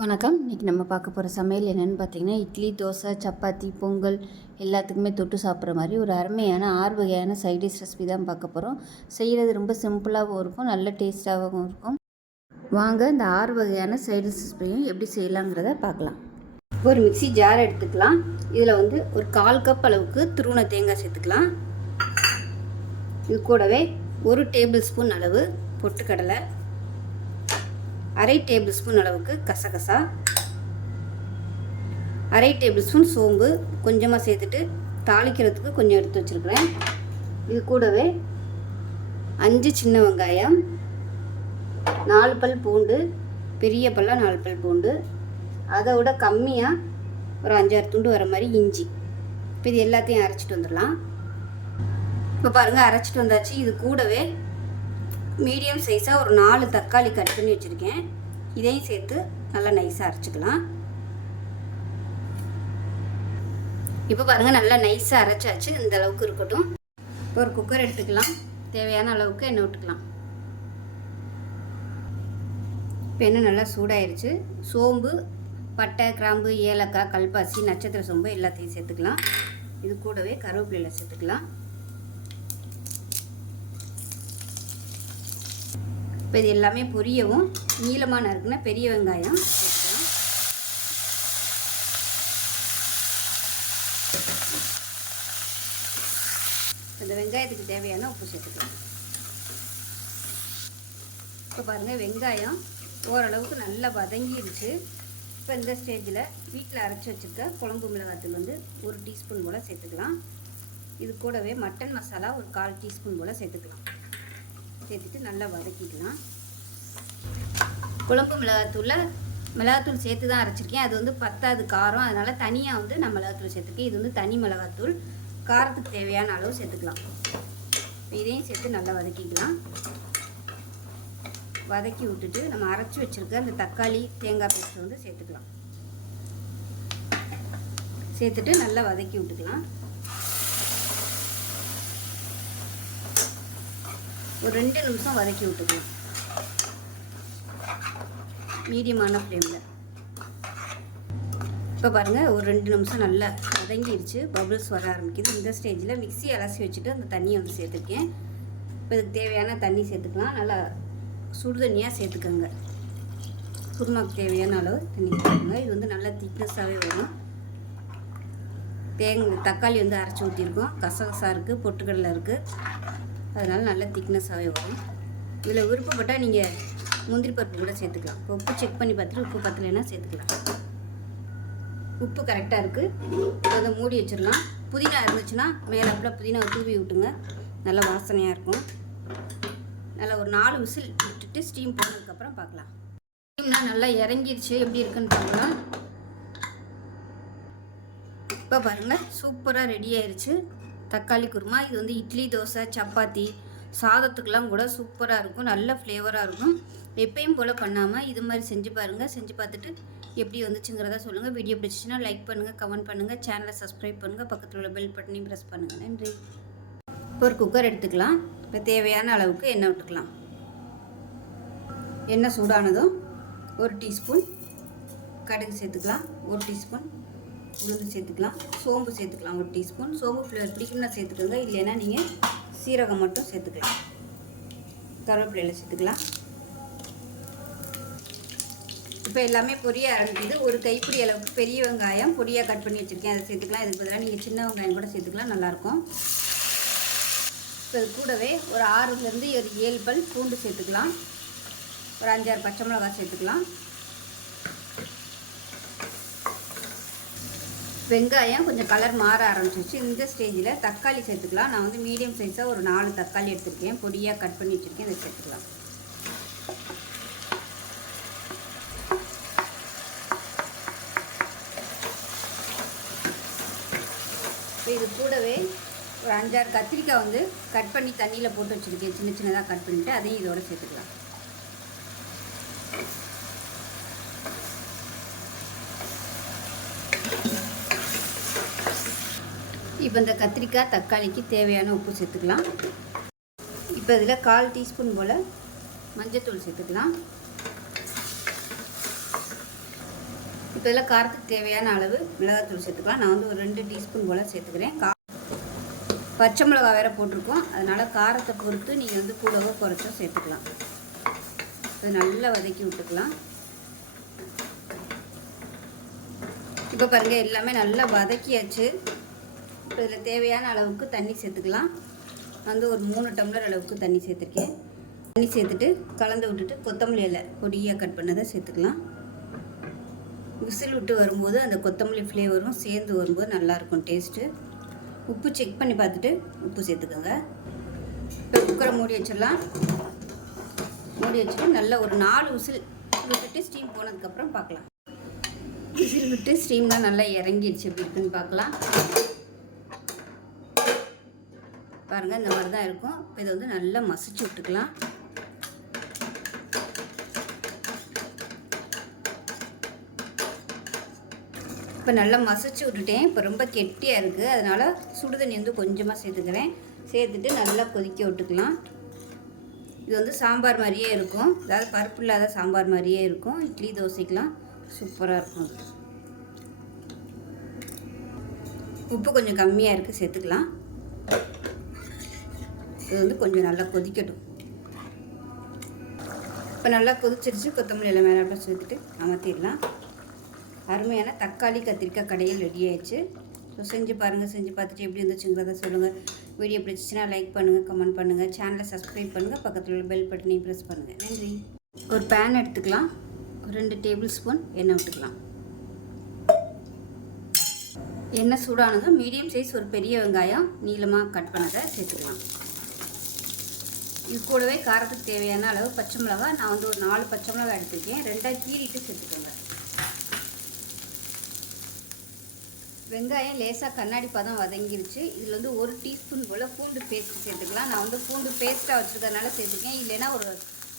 வணக்கம். இன்றைக்கி நம்ம பார்க்க போகிற சமையல் என்னென்னு பார்த்தீங்கன்னா இட்லி தோசை சப்பாத்தி பொங்கல் எல்லாத்துக்குமே தொட்டு சாப்பிட்ற மாதிரி ஒரு அருமையான ஆறு வகையான சைடிஷ் ரெசிபி தான் பார்க்க போகிறோம் செய்கிறது ரொம்ப சிம்பிளாகவும் இருக்கும் நல்ல டேஸ்ட்டாகவும் இருக்கும். வாங்க இந்த ஆறு வகையான சைடிஷ் ரெசிபியும் எப்படி செய்யலாங்கிறத பார்க்கலாம். ஒரு மிக்ஸி ஜார் எடுத்துக்கலாம். இதில் வந்து ஒரு கால் கப் அளவுக்கு துருவன தேங்காய் சேர்த்துக்கலாம். இது கூடவே ஒரு டேபிள் ஸ்பூன் அளவு பொட்டுக்கடலை அரை டேபிள் ஸ்பூன் அளவுக்கு கசகசா. அரை டேபிள் ஸ்பூன் சோம்பு கொஞ்சமாக சேர்த்துட்டு தாளிக்கிறதுக்கு கொஞ்சம் எடுத்து வச்சுருக்கிறேன். இது கூடவே அஞ்சு சின்ன வெங்காயம் நாலு பல் பூண்டு பெரிய பல்லாக நாலு பல் பூண்டு. அதை விட கம்மியாக ஒரு அஞ்சாறு துண்டு வர மாதிரி இஞ்சி. இப்போ இது எல்லாத்தையும் அரைச்சிட்டு வந்துடலாம். இப்போ பாருங்கள் அரைச்சிட்டு வந்தாச்சு. இது கூடவே மீடியம் சைஸாக ஒரு நாலு தக்காளி கட் பண்ணி வச்சுருக்கேன். இதையும் சேர்த்து நல்லா நைஸாக அரைச்சிக்கலாம். இப்போ பாருங்கள் நல்லா நைஸாக அரைச்சாச்சு. இந்த அளவுக்கு இருக்கட்டும். இப்போ ஒரு குக்கர் எடுத்துக்கலாம். தேவையான அளவுக்கு எண்ணெய் விட்டுக்கலாம் இப்போ எண்ணெய் நல்லா சூடாயிருச்சு. சோம்பு பட்டை கிராம்பு ஏலக்காய் கல்பாசி நட்சத்திர சோம்பு எல்லாத்தையும் சேர்த்துக்கலாம். இது கூடவே கருவேப்பிலையில் சேர்த்துக்கலாம். இப்போ இது எல்லாமே பொரியவும் நீளமாக நறுக்குன பெரிய வெங்காயம் சேர்த்துக்கலாம். இந்த வெங்காயத்துக்கு தேவையான உப்பு சேர்த்துக்கலாம். இப்போ பாருங்கள் வெங்காயம் ஓரளவுக்கு நல்லா வதங்கிடுச்சு இப்போ இந்த ஸ்டேஜில் வீட்டில் அரைச்சி வச்சுருக்க குழம்பு மிளகாத்தூள் வந்து ஒரு டீஸ்பூன் போல் சேர்த்துக்கலாம். இது கூடவே மட்டன் மசாலா ஒரு கால் டீஸ்பூன் போல் சேர்த்துக்கலாம். சேர்த்துட்டு நல்லா வதக்கிக்கலாம். குழம்பு மிளகாத்தூளில் மிளகாத்தூள் சேர்த்து தான் அரைச்சிருக்கேன். அது வந்து பத்தாது காரம். அதனால் தனியாக வந்து நான் மிளகாத்தூள் சேர்த்துருக்கேன். இது வந்து தனி மிளகாத்தூள். காரத்துக்கு தேவையான அளவு சேர்த்துக்கலாம். இதையும் சேர்த்து நல்லா வதக்கிக்கலாம். வதக்கி விட்டுட்டு நம்ம அரைச்சி வச்சுருக்க அந்த தக்காளி தேங்காய் பேஸ்ட் வந்து சேர்த்துக்கலாம். சேர்த்துட்டு நல்லா வதக்கி விட்டுக்கலாம். ஒரு ரெண்டு நிமிஷம் வதக்கி விட்டுக்கலாம் மீடியமான ஃப்ளேமில் இப்போ பாருங்கள் ஒரு ரெண்டு நிமிஷம் நல்லா வதங்கிடுச்சு பபுள்ஸ் வர ஆரம்பிக்குது. இந்த ஸ்டேஜில் மிக்சி அலசி வச்சுட்டு அந்த தண்ணியை வந்து சேர்த்துருக்கேன். இப்போ இதுக்கு தேவையான தண்ணி சேர்த்துக்கலாம். நல்லா சுடு தண்ணியாக சேர்த்துக்கோங்க. குருமாக்கு தேவையான அளவு தண்ணி சேர்த்துக்கோங்க. இது வந்து நல்லா திக்னஸாகவே வரும். தேங்காய் தக்காளி வந்து அரைச்சி ஊற்றிருக்கோம் கசகசா இருக்குது பொட்டுக்கடலை இருக்குது அதனால் நல்ல திக்னஸாகவே வரும். இதில் விருப்பப்பட்டால் நீங்கள் முந்திரி பருப்பு கூட சேர்த்துக்கலாம். இப்போ உப்பு செக் பண்ணி பார்த்துட்டு உப்பு பத்தலைன்னா சேர்த்துக்கலாம். உப்பு கரெக்டாக இருக்குது அதை மூடி வச்சிடலாம். புதினா இருந்துச்சுன்னா மேலே அப்படியே புதினா தூவி விட்டுங்க நல்லா வாசனையாக இருக்கும். நல்லா ஒரு நாலு விசில் விட்டுட்டு ஸ்டீம் போனதுக்கப்புறம் பார்க்கலாம். ஸ்டீம்னா நல்லா இறங்கிருச்சு. எப்படி இருக்குன்னு பார்க்கலாம். இப்போ பாருங்கள் சூப்பராக ரெடி ஆயிடுச்சு தக்காளி குருமா இது வந்து இட்லி தோசை சப்பாத்தி. சாதத்துக்கெலாம் கூட சூப்பராக இருக்கும். நல்ல ஃப்ளேவராக இருக்கும். எப்பயும் போல் பண்ணாமல் இது மாதிரி செஞ்சு பாருங்கள் செஞ்சு பார்த்துட்டு எப்படி வந்துச்சுங்கிறத சொல்லுங்கள் வீடியோ பிடிச்சிச்சின்னா லைக் பண்ணுங்கள் கமெண்ட் பண்ணுங்கள் சேனலை சப்ஸ்கிரைப் பண்ணுங்கள் பக்கத்தில் உள்ள பெல் பட்டனையும் ப்ரெஸ் பண்ணுங்கள் நன்றி. இப்போ ஒரு குக்கர் எடுத்துக்கலாம். இப்போ தேவையான அளவுக்கு எண்ணெய் விட்டுக்கலாம். எண்ணெய் சூடானதும் ஒரு டீஸ்பூன் கடுகு சேர்த்துக்கலாம். ஒரு டீஸ்பூன் உளுந்து சேர்த்துக்கலாம் சோம்பு சேர்த்துக்கலாம் ஒரு டீஸ்பூன். சோம்பு ஃப்ளேவர் பிடிக்கும்னா சேர்த்துக்கோங்க இல்லைன்னா நீங்கள் சீரகம் மட்டும் சேர்த்துக்கலாம். கருவேப்பிலையில் சேர்த்துக்கலாம். இப்போ எல்லாமே பொரிய ஆரம்பிக்குது ஒரு கைப்பிடி அளவுக்கு பெரிய வெங்காயம் பொடியாக கட் பண்ணி வச்சுருக்கேன். அதை சேர்த்துக்கலாம். இதுக்கு பதிலாக நீங்கள் சின்ன வெங்காயம் கூட சேர்த்துக்கலாம் நல்லாயிருக்கும். இப்போ இது கூடவே ஒரு ஆறுலேருந்து ஒரு ஏழு பல் பூண்டு சேர்த்துக்கலாம். ஒரு அஞ்சாறு பச்சை மிளகா சேர்த்துக்கலாம். வெங்காயம் கொஞ்சம் கலர் மாற ஆரம்பிச்சிருச்சு. இந்த ஸ்டேஜில் தக்காளி சேர்த்துக்கலாம். நான் வந்து மீடியம் சைஸாக ஒரு நாலு தக்காளி எடுத்துருக்கேன். பொடியாக கட் பண்ணி வச்சுருக்கேன். இதை சேர்த்துக்கலாம். இப்போ இது கூடவே ஒரு அஞ்சாறு கத்திரிக்காய் வந்து கட் பண்ணி தண்ணியில் போட்டு வச்சுருக்கேன். சின்ன சின்னதாக கட் பண்ணிவிட்டு அதையும் இதோட சேர்த்துக்கலாம். இப்போ இந்த கத்திரிக்காய் தக்காளிக்கு தேவையான உப்பு சேர்த்துக்கலாம். இப்போ இதில் கால் டீஸ்பூன் போல் மஞ்சத்தூள் சேர்த்துக்கலாம். இப்போ இதில் காரத்துக்கு தேவையான அளவு மிளகாத்தூள் சேர்த்துக்கலாம். நான் வந்து ஒரு ரெண்டு டீஸ்பூன் போல் சேர்த்துக்கிறேன். கா பச்சை மிளகா வேறு போட்டிருக்கோம். அதனால் காரத்தை பொறுத்து நீங்கள் வந்து கூடவோ குறைச்சோ சேர்த்துக்கலாம். இது நல்லா வதக்கி விட்டுக்கலாம். இப்போ பாருங்கள் எல்லாமே நல்லா வதக்கியாச்சு. இப்போ இதில் தேவையான அளவுக்கு தண்ணி சேர்த்துக்கலாம். வந்து ஒரு மூணு டம்ளர் அளவுக்கு தண்ணி சேர்த்துருக்கேன். தண்ணி சேர்த்துட்டு கலந்து விட்டுட்டு கொத்தமல்லி இலை பொடியாக கட் பண்ணதை சேர்த்துக்கலாம். விசில் விட்டு வரும்போது அந்த கொத்தமல்லி ஃப்ளேவரும் சேர்ந்து வரும்போது நல்லாயிருக்கும் டேஸ்ட்டு உப்பு செக் பண்ணி பார்த்துட்டு உப்பு சேர்த்துக்கோங்க. இப்போ குக்கரை மூடி வச்சிடலாம். மூடி வச்சுட்டு நல்லா ஒரு நாலு விசில் விட்டுட்டு ஸ்டீம் போனதுக்கப்புறம் பார்க்கலாம். விசில் விட்டு ஸ்டீம்லாம் நல்லா இறங்கிடுச்சு. எப்படி இருக்குன்னு பார்க்கலாம். பாருங்கள் இந்த மாதிரி தான் இருக்கும். இப்போ இதை வந்து நல்லா மசிச்சு விட்டுக்கலாம். இப்போ நல்லா மசிச்சு விட்டுட்டேன். இப்போ ரொம்ப கெட்டியாக இருக்குது அதனால் சுடுதண்ணி வந்து கொஞ்சமாக சேர்த்துக்கிறேன். சேர்த்துட்டு நல்லா கொதிக்க விட்டுக்கலாம். இது வந்து சாம்பார் மாதிரியே இருக்கும். அதாவது பருப்பு இல்லாத சாம்பார் மாதிரியே இருக்கும். இட்லி தோசைக்கெலாம் சூப்பராக இருக்கும். உப்பு கொஞ்சம் கம்மியாக இருக்குது சேர்த்துக்கலாம். இது வந்து கொஞ்சம் நல்லா கொதிக்கட்டும். இப்போ நல்லா கொதிச்சிருச்சு. கொத்தமல்லி எல்லாம் மேலே சேர்த்துட்டு அமர்த்திடலாம் அருமையான தக்காளி கத்திரிக்காய் கடையில் ரெடி ஆயிடுச்சு. ஸோ செஞ்சு பாருங்கள் செஞ்சு பார்த்துட்டு எப்படி இருந்துச்சுங்கிறத சொல்லுங்கள் வீடியோ பிடிச்சிச்சின்னா லைக் பண்ணுங்கள் கமெண்ட் பண்ணுங்கள் சேனலை சப்ஸ்கிரைப் பண்ணுங்கள் பக்கத்தில் உள்ள பெல் பட்டனையும் ப்ரெஸ் பண்ணுங்கள் நன்றி. ஒரு பேன் எடுத்துக்கலாம். ஒரு ரெண்டு டேபிள் ஸ்பூன் எண்ணெய் விட்டுக்கலாம். எண்ணெய் சூடானதும் மீடியம் சைஸ் ஒரு பெரிய வெங்காயம் நீளமாக கட் பண்ணதை சேர்த்துக்கலாம். இது கூடவே காரத்துக்கு தேவையான அளவு பச்சை மிளகா. நான் வந்து ஒரு நாலு பச்சை மிளகா எடுத்துருக்கேன். ரெண்டாக கீறிட்டு சேர்த்துக்கோங்க வெங்காயம் லேசாக கண்ணாடி பதம் வதங்கிருச்சு. இதில் வந்து ஒரு டீஸ்பூன் போல் பூண்டு பேஸ்ட் சேர்த்துக்கலாம். நான் வந்து பூண்டு பேஸ்ட்டாக வச்சுருக்கறனால சேர்த்துக்கேன். இல்லைன்னா ஒரு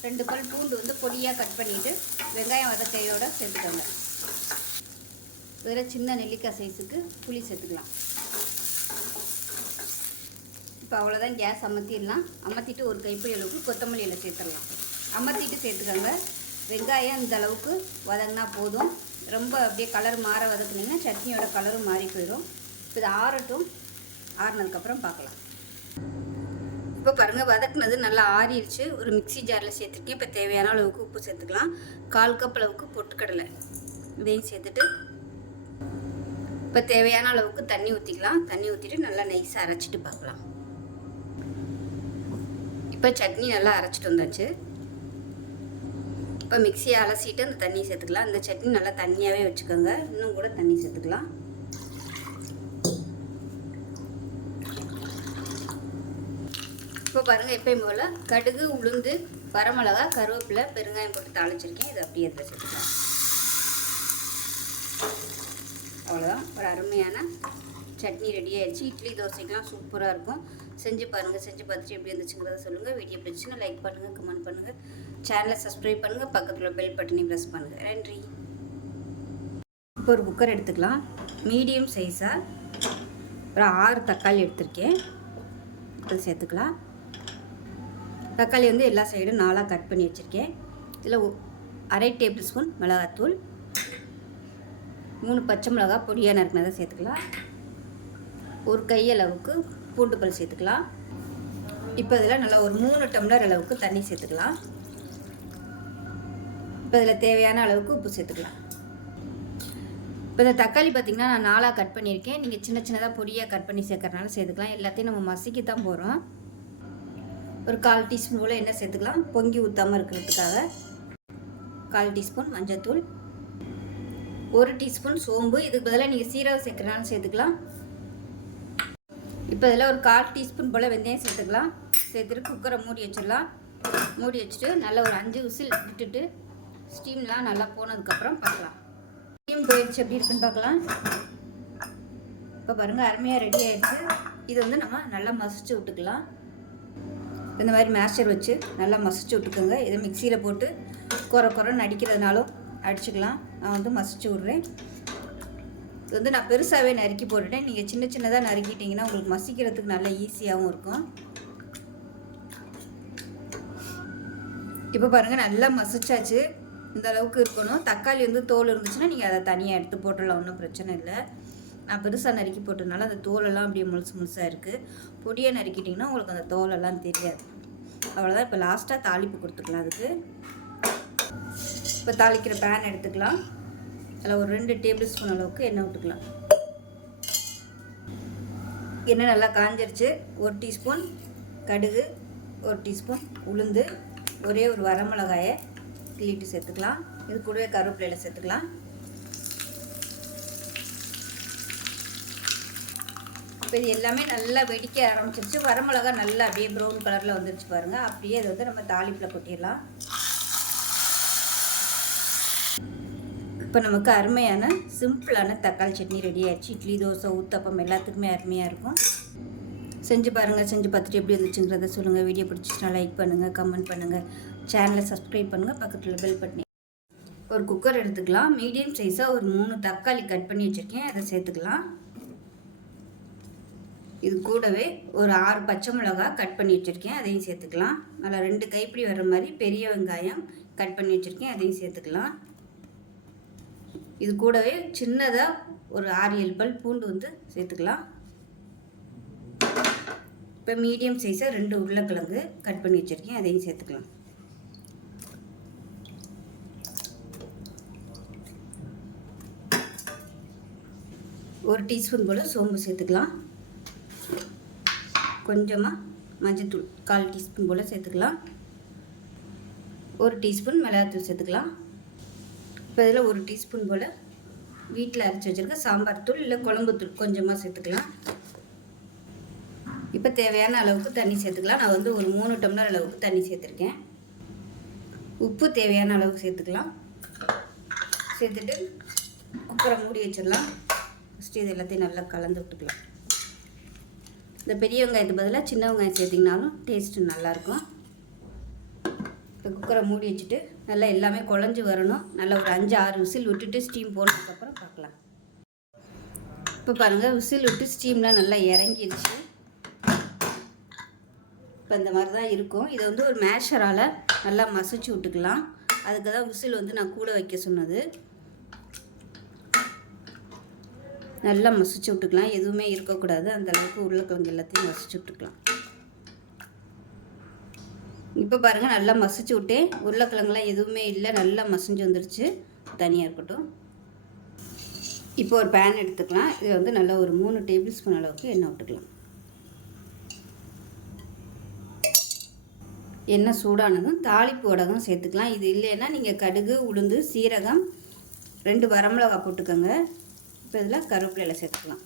ரெண்டு பல் பூண்டு வந்து பொடியாக கட் பண்ணிவிட்டு வெங்காயம் வதக்கையோடு சேர்த்துக்கோங்க. இதில் சின்ன நெல்லிக்காய் சைஸுக்கு புளி சேர்த்துக்கலாம். இப்போ அவ்வளோதான் கேஸ் அமர்த்திடலாம். அமர்த்திட்டு ஒரு கைப்பிடி அளவுக்கு கொத்தமல்லி சேர்த்துடலாம். அமர்த்திட்டு சேர்த்துக்கோங்க. வெங்காயம் இந்த அளவுக்கு வதங்கினா போதும். ரொம்ப அப்படியே கலர் மாற வதக்குனீங்கன்னா சட்னியோட கலரும் மாறி போயிடும். இப்போ இது ஆறட்டும். ஆறினதுக்கப்புறம் பார்க்கலாம். இப்போ பாருங்கள் வதக்குனது நல்லா ஆறிடுச்சு. ஒரு மிக்சி ஜாரில் சேர்த்துருக்கேன். இப்போ தேவையான அளவுக்கு உப்பு சேர்த்துக்கலாம். கால் கப் அளவுக்கு பொட்டுக்கடலை இதையும் சேர்த்துட்டு இப்போ தேவையான அளவுக்கு தண்ணி ஊற்றிக்கலாம் தண்ணி ஊற்றிட்டு நல்லா நைஸாக அரைச்சிட்டு பார்க்கலாம். இப்போ சட்னி நல்லா அரைச்சிட்டு வந்தாச்சு. இப்போ மிக்சியை அலசிட்டு அந்த தண்ணி சேர்த்துக்கலாம். அந்த சட்னி நல்லா தண்ணியாகவே வச்சுக்கோங்க. இன்னும் கூட தண்ணி சேர்த்துக்கலாம். இப்போ பாருங்கள் எப்பயும் போல் கடுகு உளுந்து வரமிளகா கருவேப்பிலை பெருங்காயம் போட்டு தாளிச்சிருக்கேன். இது அப்படியே இதில் சேர்த்துக்கலாம். அவ்வளோதான் ஒரு அருமையான சட்னி ரெடி ஆயிடுச்சு. இட்லி தோசைக்கெலாம் சூப்பராக இருக்கும். செஞ்சு பாருங்கள் செஞ்சு பார்த்துட்டு எப்படி இருந்துச்சுங்கிறத சொல்லுங்கள் வீடியோ பிடிச்சுன்னா லைக் பண்ணுங்கள் கமெண்ட் பண்ணுங்கள் சேனலை சப்ஸ்கிரைப் பண்ணுங்கள் பக்கத்தில் பெல் பட்டனையும் ப்ரெஸ் பண்ணுங்கள் நன்றி. இப்போ ஒரு குக்கர் எடுத்துக்கலாம். மீடியம் சைஸாக ஒரு ஆறு தக்காளி எடுத்திருக்கேன். அது சேர்த்துக்கலாம். தக்காளி வந்து எல்லா சைடும் நாலாக கட் பண்ணி வச்சுருக்கேன். இதில் அரை டேபிள் ஸ்பூன் மிளகாத்தூள் மூணு பச்சை மிளகா பொடியாக நறுக்கினதை சேர்த்துக்கலாம். ஒரு கையளவுக்கு பூண்டு பல் சேர்த்துக்கலாம். இப்போ இதில் நல்லா ஒரு மூணு டம்ளர் அளவுக்கு தண்ணி சேர்த்துக்கலாம். இப்போ இதில் தேவையான அளவுக்கு உப்பு சேர்த்துக்கலாம். இப்போ இந்த தக்காளி பார்த்திங்கன்னா நான் நாலாக கட் பண்ணியிருக்கேன். நீங்கள் சின்ன சின்னதாக பொடியாக கட் பண்ணி சேர்க்குறதுனால சேர்த்துக்கலாம். எல்லாத்தையும் நம்ம மசிக்கி தான் போகிறோம் ஒரு கால் டீஸ்பூன் போல் என்ன சேர்த்துக்கலாம். பொங்கி ஊற்றாமல் இருக்கிறதுக்காக கால் டீஸ்பூன் மஞ்சள்தூள் ஒரு டீஸ்பூன் சோம்பு. இதுக்கு பதிலாக நீங்கள் சீரகம் சேர்க்குறனாலும் சேர்த்துக்கலாம். இப்போ இதில் ஒரு கால் டீஸ்பூன் போல் வெந்தயம் சேர்த்துக்கலாம். சேர்த்துட்டு குக்கரை மூடி வச்சிடலாம். மூடி வச்சுட்டு நல்லா ஒரு அஞ்சு விசில் விட்டுட்டு ஸ்டீம்லாம் நல்லா போனதுக்கப்புறம் பார்க்கலாம். ஸ்டீம் போயிடுச்சு எப்படி இருக்குன்னு பார்க்கலாம். இப்போ பாருங்கள் அருமையாக ரெடி ஆயிடுச்சு. இது வந்து நம்ம நல்லா மசிச்சு விட்டுக்கலாம். இந்த மாதிரி மேஷர் வச்சு நல்லா மசிச்சு விட்டுக்கோங்க. இதை மிக்சியில் போட்டு குறை குறைன்னு அடிக்கிறதுனாலும் அடிச்சுக்கலாம். நான் வந்து மசிச்சு விட்றேன். இது வந்து நான் பெருசாகவே நறுக்கி போட்டுட்டேன். நீங்கள் சின்ன சின்னதாக நறுக்கிட்டிங்கன்னா உங்களுக்கு மசிக்கிறதுக்கு நல்லா ஈஸியாகவும் இருக்கும். இப்போ பாருங்கள் நல்லா மசிச்சாச்சு. இந்த அளவுக்கு இருக்கணும். தக்காளி வந்து தோல் இருந்துச்சுன்னா நீங்கள் அதை தனியாக எடுத்து போட்டுடலாம். ஒன்றும் பிரச்சனை இல்லை. நான் பெருசாக நறுக்கி போட்டதுனால அந்த தோலெல்லாம் அப்படியே முழுசு முழுசாக இருக்குது பொடியாக நறுக்கிட்டிங்கன்னா உங்களுக்கு அந்த தோலெல்லாம் தெரியாது. அவ்வளோதான் இப்போ லாஸ்ட்டாக தாளிப்பு கொடுத்துக்கலாம் அதுக்கு. இப்போ தாளிக்கிற பேன் எடுத்துக்கலாம். அதில் ஒரு ரெண்டு டேபிள் ஸ்பூன் அளவுக்கு எண்ணெய் விட்டுக்கலாம் எண்ணெய் நல்லா காஞ்சிருச்சு. ஒரு டீஸ்பூன் கடுகு ஒரு டீஸ்பூன் உளுந்து ஒரே ஒரு வரமிளகாயை கிள்ளிட்டு சேர்த்துக்கலாம். இது கூடவே கருவேப்பிலையில் சேர்த்துக்கலாம். இப்போ இது எல்லாமே நல்லா வெடிக்க ஆரம்பிச்சிருச்சு. வரமிளகா நல்லா அப்படியே ப்ரௌன் கலரில் வந்துருச்சு பாருங்கள் அப்படியே இதை வந்து நம்ம தாளிப்பில் கொட்டிடலாம். இப்போ நமக்கு அருமையான சிம்பிளான தக்காளி சட்னி ரெடி ஆயிடுச்சு. இட்லி தோசை ஊத்தப்பம் எல்லாத்துக்குமே அருமையாக இருக்கும். செஞ்சு பாருங்கள் செஞ்சு பார்த்துட்டு எப்படி இருந்துச்சுங்கிறத சொல்லுங்கள் வீடியோ பிடிச்சிச்சுனா லைக் பண்ணுங்கள் கமெண்ட் பண்ணுங்கள் சேனலை சப்ஸ்கிரைப் பண்ணுங்கள் பக்கத்தில் பெல் பட்டனி ஒரு குக்கர் எடுத்துக்கலாம். மீடியம் சைஸாக ஒரு மூணு தக்காளி கட் பண்ணி வச்சுருக்கேன். அதை சேர்த்துக்கலாம். இது கூடவே ஒரு ஆறு பச்சை மிளகா கட் பண்ணி வச்சுருக்கேன். அதையும் சேர்த்துக்கலாம். நல்லா ரெண்டு கைப்பிடி வர மாதிரி பெரிய வெங்காயம் கட் பண்ணி வச்சுருக்கேன். அதையும் சேர்த்துக்கலாம். இது கூடவே சின்னதாக ஒரு ஆறு ஏழு பல் பூண்டு வந்து சேர்த்துக்கலாம். இப்போ மீடியம் சைஸாக ரெண்டு உருளைக்கிழங்கு கட் பண்ணி வச்சுருக்கேன். அதையும் சேர்த்துக்கலாம். ஒரு டீஸ்பூன் போல் சோம்பு சேர்த்துக்கலாம். கொஞ்சமாக மஞ்சத்தூள் கால் டீஸ்பூன் போல் சேர்த்துக்கலாம். ஒரு டீஸ்பூன் மிளகாத்தூள் சேர்த்துக்கலாம். இப்போ இதில் ஒரு டீஸ்பூன் போல் வீட்டில் அரைச்சி வச்சுருக்க சாம்பார் தூள் இல்லை குழம்புத்தூள் கொஞ்சமாக சேர்த்துக்கலாம். இப்போ தேவையான அளவுக்கு தண்ணி சேர்த்துக்கலாம். நான் வந்து ஒரு மூணு டம்ளர் அளவுக்கு தண்ணி சேர்த்துருக்கேன். உப்பு தேவையான அளவுக்கு சேர்த்துக்கலாம். சேர்த்துட்டு குக்கரை மூடி வச்சிடலாம். ஃபஸ்ட்டு இது எல்லாத்தையும் நல்லா கலந்து விட்டுக்கலாம். இந்த பெரிய வெங்காயத்து பதிலாக சின்ன வெங்காயம் சேர்த்திங்கனாலும் டேஸ்ட்டு நல்லாயிருக்கும். இப்போ குக்கரை மூடி வச்சுட்டு நல்லா எல்லாமே குழஞ்சி வரணும். நல்லா ஒரு அஞ்சு ஆறு விசில் விட்டுட்டு ஸ்டீம் போனதுக்கப்புறம் பார்க்கலாம். இப்போ பாருங்கள் விசில் விட்டு ஸ்டீம்லாம் நல்லா இறங்கிடுச்சு. இப்போ இந்த மாதிரி தான் இருக்கும். இதை வந்து ஒரு மேஷரால் நல்லா மசிச்சு விட்டுக்கலாம். அதுக்கு தான் விசில் வந்து நான் கூட வைக்க சொன்னது. நல்லா மசிச்சு விட்டுக்கலாம். எதுவுமே இருக்கக்கூடாது. அந்தளவுக்கு உருளைக்கிழங்கு எல்லாத்தையும் மசிச்சு விட்டுக்கலாம். இப்போ பாருங்கள் நல்லா மசிச்சு விட்டேன். உருளைக்கிழங்குலாம் எதுவுமே இல்லை. நல்லா மசிஞ்சு வந்துருச்சு. தனியாக இருக்கட்டும். இப்போ ஒரு பேன் எடுத்துக்கலாம். இதை வந்து நல்லா ஒரு மூணு டேபிள் ஸ்பூன் அளவுக்கு எண்ணெய் விட்டுக்கலாம். எண்ணெய் சூடானதும் தாளிப்பு வடகம் சேர்த்துக்கலாம். இது இல்லைன்னா நீங்கள் கடுகு உளுந்து சீரகம் ரெண்டு வரமிளகா போட்டுக்கோங்க. இப்போ இதில் கருவேப்பிலையில் சேர்த்துக்கலாம்.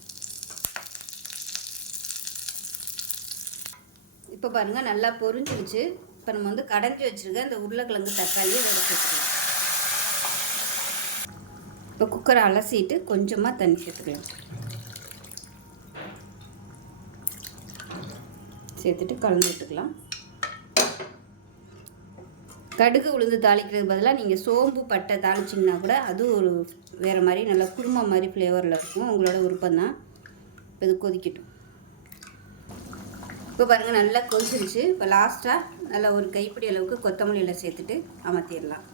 இப்போ பாருங்கள் நல்லா பொரிஞ்சிருச்சு. இப்போ நம்ம வந்து கடைஞ்சி வச்சுருக்க இந்த உருளைக்கிழங்கு தக்காளியை வேக சேர்த்துக்கலாம் இப்போ குக்கரை அலசிட்டு கொஞ்சமாக தண்ணி சேர்த்துக்கலாம். சேர்த்துட்டு கலந்து விட்டுக்கலாம். கடுகு உளுந்து தாளிக்கிறதுக்கு பதிலாக நீங்கள் சோம்பு பட்டை தாளிச்சிங்கன்னா கூட அது ஒரு வேறு மாதிரி நல்லா குருமா மாதிரி ஃப்ளேவரில் இருக்கும். உங்களோட விருப்பம் தான். இப்போ இது கொதிக்கட்டும். இப்போ பாருங்கள் நல்லா கொதிச்சிருச்சு. இப்போ லாஸ்ட்டாக நல்லா ஒரு கைப்பிடி அளவுக்கு கொத்தமல்லியில் சேர்த்துட்டு அமர்த்திடலாம்.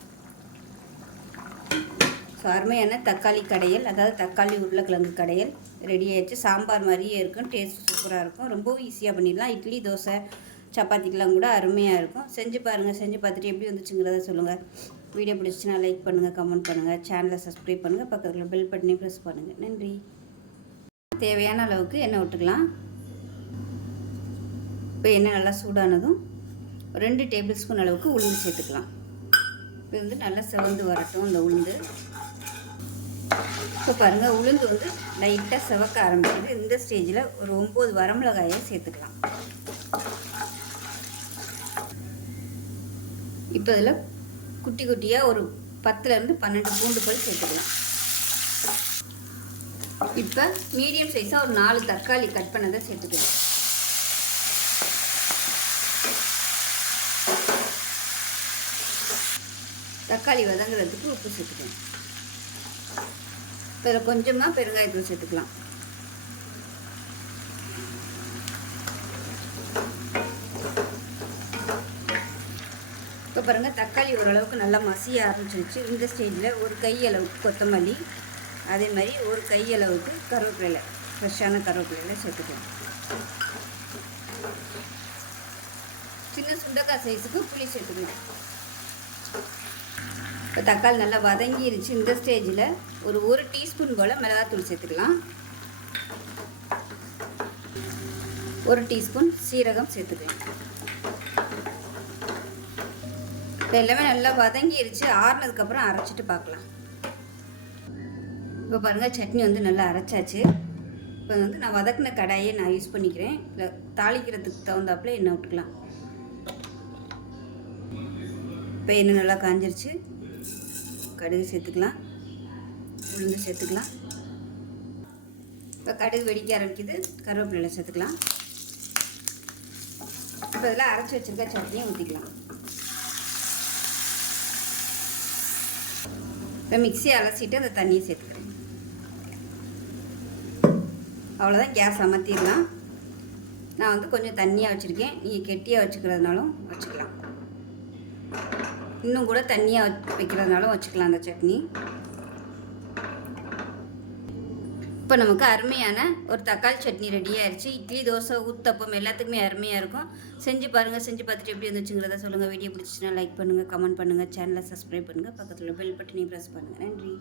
ஸோ அருமையான தக்காளி கடையல் அதாவது தக்காளி உருளைக்கிழங்கு கடையல் ரெடி ஆயிடுச்சு. சாம்பார் மாதிரியே இருக்கும் டேஸ்ட் சூப்பராக இருக்கும். ரொம்பவும் ஈஸியாக பண்ணிடலாம். இட்லி தோசை சப்பாத்திக்கெலாம் கூட அருமையாக இருக்கும். செஞ்சு பாருங்கள் செஞ்சு பார்த்துட்டு எப்படி வந்துச்சுங்கிறத சொல்லுங்கள் வீடியோ பிடிச்சிச்சுன்னா லைக் பண்ணுங்கள் கமெண்ட் பண்ணுங்கள் சேனலை சப்ஸ்கிரைப் பண்ணுங்கள் பக்கத்தில் பெல் பட்டனே ப்ரெஸ் பண்ணுங்கள் நன்றி. தேவையான அளவுக்கு எண்ணெய் விட்டுக்கலாம். இப்போ எண்ணெய் நல்லா சூடானதும் ரெண்டு டேபிள் ஸ்பூன் அளவுக்கு உளுந்து சேர்த்துக்கலாம். இது வந்து நல்லா செவந்து வரட்டும் அந்த உளுந்து. இப்போ பாருங்கள் உளுந்து வந்து லைட்டாக செவக்க ஆரம்பிக்குது. இந்த ஸ்டேஜில் ஒரு ஒம்பது வரமிளகாயை சேர்த்துக்கலாம். இப்போ இதில் குட்டி குட்டியாக ஒரு பத்துலேருந்து பன்னெண்டு பூண்டு பல் சேர்த்துக்கலாம். இப்போ மீடியம் சைஸாக ஒரு நாலு தக்காளி கட் பண்ணதை சேர்த்துக்கலாம். தக்காளி வதங்குறதுக்கு உப்பு சேர்த்துக்கணும் இப்போ இதில் கொஞ்சமாக பெருங்காயத்தூள் சேர்த்துக்கலாம். இப்போ பாருங்கள் தக்காளி ஓரளவுக்கு நல்லா மசிய ஆரம்பிச்சிருச்சு. இந்த ஸ்டேஜில் ஒரு கை அளவுக்கு கொத்தமல்லி அதே மாதிரி ஒரு கை அளவுக்கு கருவேப்பிலை ஃப்ரெஷ்ஷான கருவேப்பிலையில் சேர்த்துக்கலாம். சின்ன சுண்டக்காய் சைஸுக்கு புளி சேர்த்துக்கலாம். இப்போ தக்காளி நல்லா வதங்கிருச்சு இந்த ஸ்டேஜில் ஒரு ஒரு டீஸ்பூன் போல் மிளகாத்தூள் சேர்த்துக்கலாம். ஒரு டீஸ்பூன் சீரகம் சேர்த்துக்கலாம். இப்போ எல்லாமே நல்லா வதங்கிருச்சு. ஆறுனதுக்கப்புறம் அரைச்சிட்டு பார்க்கலாம். இப்போ பாருங்கள் சட்னி வந்து நல்லா அரைச்சாச்சு. இப்போ வந்து நான் வதக்கின கடாயை நான் யூஸ் பண்ணிக்கிறேன். இல்லை தாளிக்கிறதுக்கு தகுந்தாப்புல எண்ணெய் விட்டுக்கலாம். இப்போ எண்ணெய் நல்லா காஞ்சிருச்சு. கடுகு சேர்த்துக்கலாம். உளுந்து சேர்த்துக்கலாம். இப்போ கடுகு வெடிக்க ஆரம்பிக்குது. கருவேப்பிலை சேர்த்துக்கலாம். இப்போ இதில் அரைச்சி வச்சுருக்க சட்னியும் ஊற்றிக்கலாம் இப்போ மிக்ஸி அலசிட்டு அந்த தண்ணியை சேர்த்துக்கிறேன் அவ்வளோதான் கேஸ் அமர்த்திடலாம். நான் வந்து கொஞ்சம் தண்ணியாக வச்சுருக்கேன். நீங்கள் கெட்டியாக வச்சுக்கிறதுனாலும் வச்சுக்கலாம். இன்னும் கூட தண்ணியாக வைக்கிறதுனாலும் வச்சுக்கலாம் அந்த சட்னி. இப்போ நமக்கு அருமையான ஒரு தக்காளி சட்னி ரெடி ஆயிடுச்சு இட்லி தோசை ஊத்தப்பம் எல்லாத்துக்குமே அருமையாக இருக்கும். செஞ்சு பாருங்கள் செஞ்சு பார்த்துட்டு எப்படி இருந்துச்சுங்கிறத சொல்லுங்கள் வீடியோ பிடிச்சிச்சுன்னா லைக் பண்ணுங்கள் கமெண்ட் பண்ணுங்கள் சேனலை சப்ஸ்கிரைப் பண்ணுங்கள் பக்கத்தில் பெல் பட்டனையும் ப்ரெஸ் பண்ணுங்கள் நன்றி.